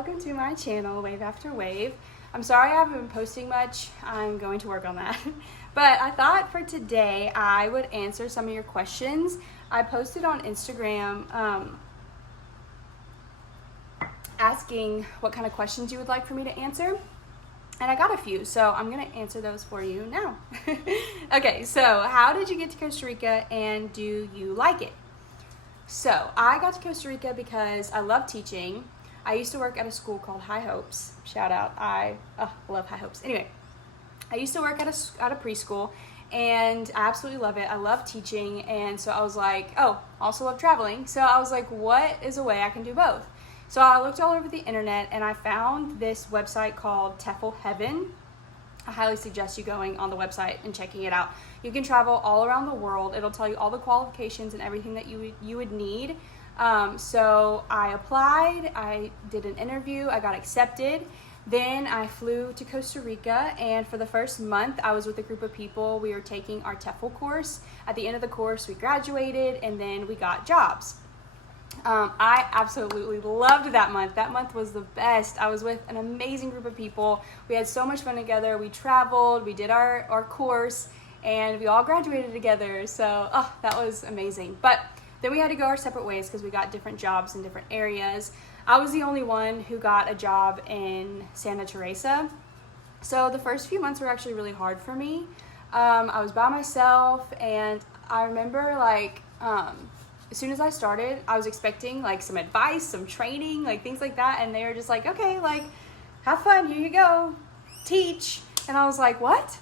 welcome to my channel, Wave After Wave. I'm sorry I haven't been posting much. I'm going to work on that. But I thought for today I would answer some of your questions. I posted on Instagram asking what kind of questions you would like for me to answer. And I got a few, so I'm gonna answer those for you now. Okay, so how did you get to Costa Rica and do you like it? So I got to Costa Rica because I love teaching. I used to work at a school called High Hopes. Shout out, I love High Hopes. Anyway, I used to work at a preschool and I absolutely love it. I love teaching, and so I was like, oh, also love traveling. So I was like, what is a way I can do both? So I looked all over the internet and I found this website called TEFL Heaven. I highly suggest you going on the website and checking it out. You can travel all around the world. It'll tell you all the qualifications and everything that you would need. So I applied, I did an interview, I got accepted. Then I flew to Costa Rica, and for the first month I was with a group of people. We were taking our TEFL course. At the end of the course we graduated and then we got jobs. I absolutely loved that month. That month was the best. I was with an amazing group of people. We had so much fun together. We traveled, we did our course, and we all graduated together. So, that was amazing. But then we had to go our separate ways because we got different jobs in different areas. I was the only one who got a job in Santa Teresa. So the first few months were actually really hard for me. I was by myself, and I remember as soon as I started, I was expecting like some advice, some training, like things like that. And they were just like, okay, like have fun, here you go, teach. And I was like, what?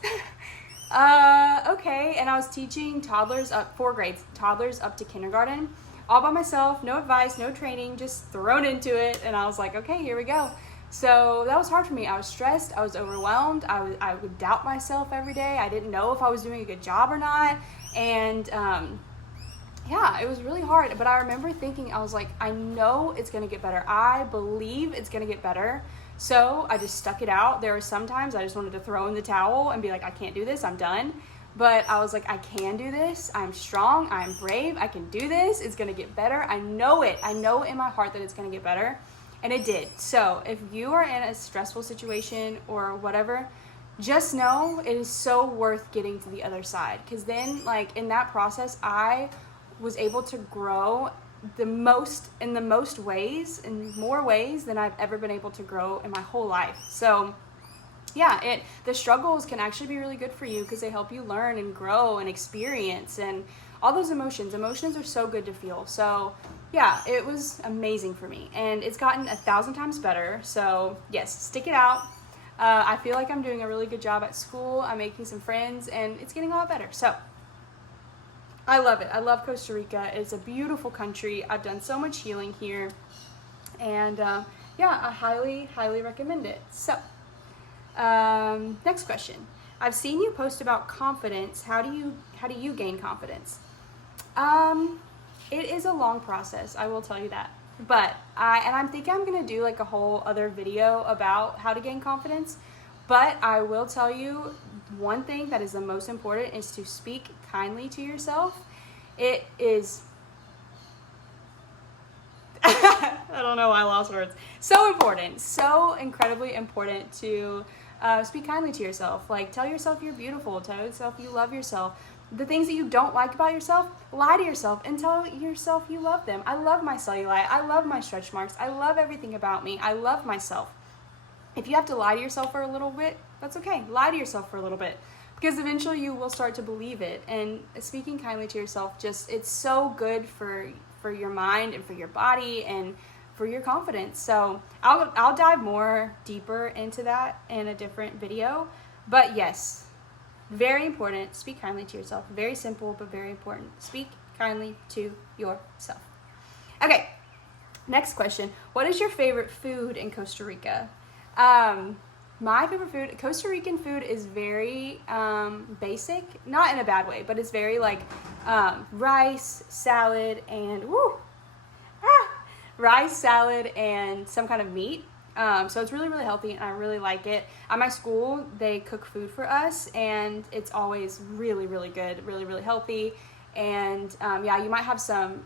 Okay. And I was teaching toddlers up 4 grades, toddlers up to kindergarten, all by myself, no advice, no training, just thrown into it. And I was like, okay, here we go. So that was hard for me. I was stressed, I was overwhelmed. I would doubt myself every day. I didn't know if I was doing a good job or not. And, yeah, it was really hard, but I remember thinking, I was like, I know it's gonna get better. I believe it's gonna get better. So I just stuck it out. There were some times I just wanted to throw in the towel and be like, I can't do this, I'm done. But I was like, I can do this. I'm strong, I'm brave, I can do this. It's gonna get better. I know it. I know in my heart that it's gonna get better. And it did. So if you are in a stressful situation or whatever, just know it is so worth getting to the other side. Because then, like, in that process, I was able to grow in more ways than I've ever been able to grow in my whole life. So yeah, the struggles can actually be really good for you because they help you learn and grow and experience and all those emotions. Emotions are so good to feel. So yeah, it was amazing for me, and it's gotten 1,000 times better. So yes, stick it out. I feel like I'm doing a really good job at school. I'm making some friends and it's getting a lot better. So I love it. I love Costa Rica. It's a beautiful country. I've done so much healing here. And yeah, I highly, highly recommend it. So, next question. I've seen you post about confidence. How do you gain confidence? It is a long process, I will tell you that. But I'm thinking I'm gonna do like a whole other video about how to gain confidence. But I will tell you, one thing that is the most important is to speak kindly to yourself. It is, I don't know why I lost words. So important, so incredibly important to speak kindly to yourself. Like, tell yourself you're beautiful, tell yourself you love yourself. The things that you don't like about yourself, lie to yourself and tell yourself you love them. I love my cellulite, I love my stretch marks, I love everything about me, I love myself. If you have to lie to yourself for a little bit, that's okay. Lie to yourself for a little bit, because eventually you will start to believe it. And speaking kindly to yourself, it's so good for your mind and for your body and for your confidence. So I'll dive more deeper into that in a different video. But yes, very important. Speak kindly to yourself. Very simple, but very important. Speak kindly to yourself. Okay, next question. What is your favorite food in Costa Rica? My favorite food, Costa Rican food, is very basic, not in a bad way, but it's very like rice, salad, and rice, salad, and some kind of meat. So it's really, really healthy, and I really like it. At my school, they cook food for us, and it's always really, really good, really, really healthy. And yeah, you might have some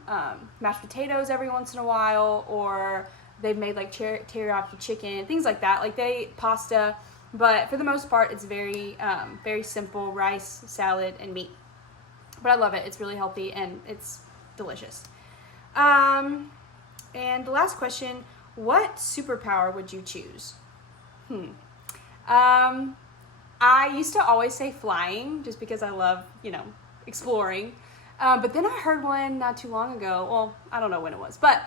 mashed potatoes every once in a while, or they've made like teriyaki chicken, things like that. Like pasta, but for the most part, it's very, very simple: rice, salad, and meat. But I love it. It's really healthy and it's delicious. And the last question: what superpower would you choose? I used to always say flying, just because I love, exploring. But then I heard one not too long ago. Well, I don't know when it was, but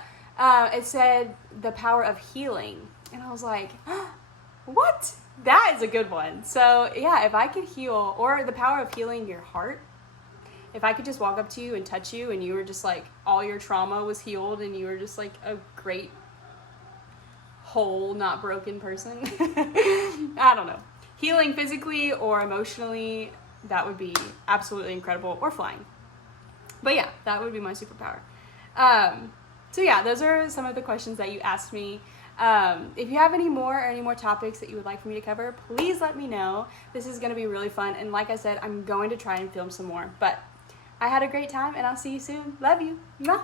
it said the power of healing. And I was like, what? That is a good one. So yeah, if I could heal, or the power of healing your heart, if I could just walk up to you and touch you and you were just like, all your trauma was healed and you were just like a great, whole, not broken person. I don't know. Healing physically or emotionally, that would be absolutely incredible. Or flying. But yeah, that would be my superpower. So yeah, those are some of the questions that you asked me. If you have any more topics that you would like for me to cover, please let me know. This is going to be really fun. And like I said, I'm going to try and film some more. But I had a great time and I'll see you soon. Love you. Mwah.